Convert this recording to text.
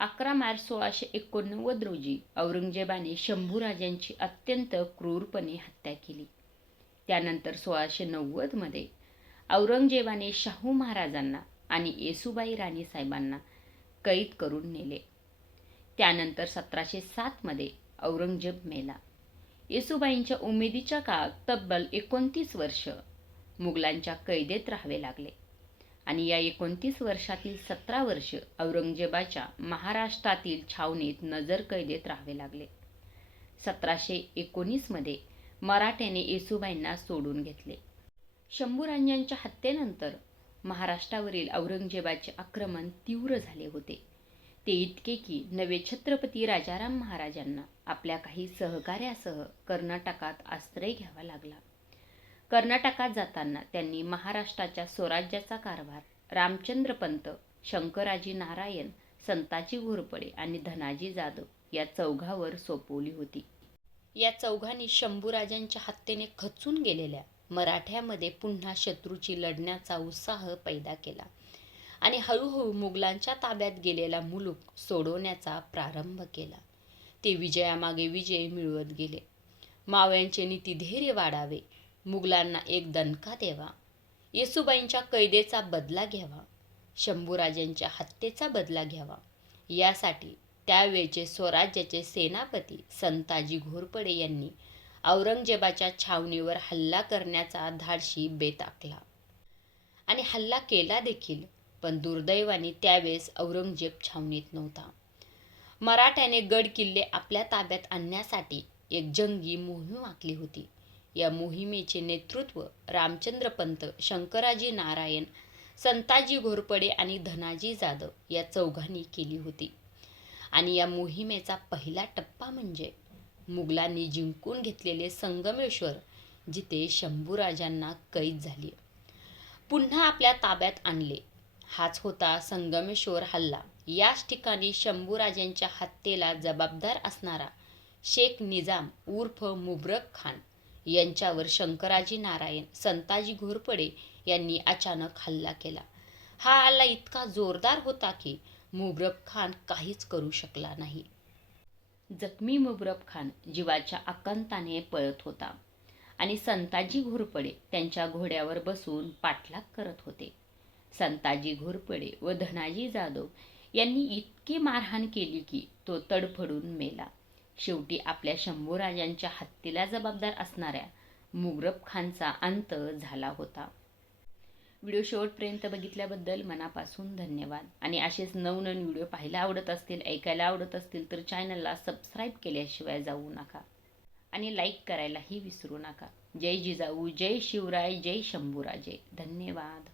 अकरा मार्च सोळाशे एकोणनव्वद रोजी औरंगजेबाने शंभूराजांची अत्यंत क्रूरपणे हत्या केली. त्यानंतर सोळाशे नव्वदमध्ये औरंगजेबाने शाहू महाराजांना आणि येसुबाई राणी साहेबांना कैद करून नेले. त्यानंतर सतराशे सातमध्ये औरंगजेब मेला. येसुबाईंच्या उमेदीच्या काळात तब्बल एकोणतीस वर्ष मुघलांच्या कैदेत राहावे लागले. आणि या एकोणतीस वर्षातील सतरा वर्ष औरंगजेबाच्या महाराष्ट्रातील छावणीत नजर कैदेत राहावे लागले. सतराशे एकोणीसमध्ये मराठ्याने येसुबाईंना सोडून घेतले. शंभूराजांच्या हत्येनंतर महाराष्ट्रावरील औरंगजेबाचे आक्रमण तीव्र झाले होते. ते इतके की नवे छत्रपती राजाराम महाराजांना आपल्या काही सहकार्यासह कर्नाटकात आश्रय घ्यावा लागला. कर्नाटकात जाताना त्यांनी महाराष्ट्राच्या स्वराज्याचा कारभार रामचंद्र पंत शंकराजी नारायण संताजी घोरपडे आणि धनाजी जाधव या चौघावर सोपवली होती. या चौघांनी शंभूराजांच्या हत्येने खचून गेलेल्या मराठ्यामध्ये पुन्हा शत्रूची लढण्याचा उत्साह पैदा केला आणि हळूहळू मुघलांच्या ताब्यात गेलेला मुलूक सोडवण्याचा प्रारंभ केला. ते विजयामागे विजय मिळवत गेले. मावळ्यांचे नीतिधैर्य वाढावे मुघलांना एक दणका द्यावा येसुबाईंच्या कैदेचा बदला घ्यावा. शंभूराजांच्या हत्येचा बदला घ्यावा. यासाठी त्यावेळचे स्वराज्याचे सेनापती संताजी घोरपडे यांनी औरंगजेबाच्या छावणीवर हल्ला करण्याचा धाडशी बेत आखला. आणि हल्ला केला देखील पण दुर्दैवाने त्यावेळेस औरंगजेब छावणीत नव्हता. मराठ्याने गड किल्ले आपल्या ताब्यात आणण्यासाठी एक जंगी मोहीम आखली होती. या मोहिमेचे नेतृत्व रामचंद्र पंत शंकराजी नारायण संताजी घोरपडे आणि धनाजी जाधव या चौघांनी केली होती. आणि या मोहिमेचा पहिला टप्पा म्हणजे मुघलांनी जिंकून घेतलेले संगमेश्वर जिथे शंभूराजांना कैद झाली. पुन्हा आपल्या ताब्यात आणले. हाच होता संगमेश्वर हल्ला. याच ठिकाणी शंभूराजांच्या हत्येला जबाबदार असणारा शेख निजाम उर्फ मुबरक खान यांच्यावर शंकराजी नारायण संताजी घोरपडे यांनी अचानक हल्ला केला. हा हल्ला इतका जोरदार होता की मुबरब खान काहीच करू शकला नाही. जखमी मुबरब खान जीवाच्या आकांताने पळत होता आणि संताजी घोरपडे त्यांच्या घोड्यावर बसून पाठलाग करत होते. संताजी घोरपडे व धनाजी जाधव यांनी इतकी मारहाण केली की तो तडफडून मेला. शेवटी आपल्या शंभूराजांच्या हत्येला जबाबदार असणाऱ्या मुगरब खानचा अंत झाला होता. व्हिडिओ शेवटपर्यंत बघितल्याबद्दल मनापासून धन्यवाद. आणि असेच नवनवीन व्हिडिओ पाहायला आवडत असतील ऐकायला आवडत असतील तर चॅनलला सबस्क्राईब केल्याशिवाय जाऊ नका. आणि लाईक करायलाही विसरू नका. जय जिजाऊ जय शिवराय जय शंभूराजे. धन्यवाद.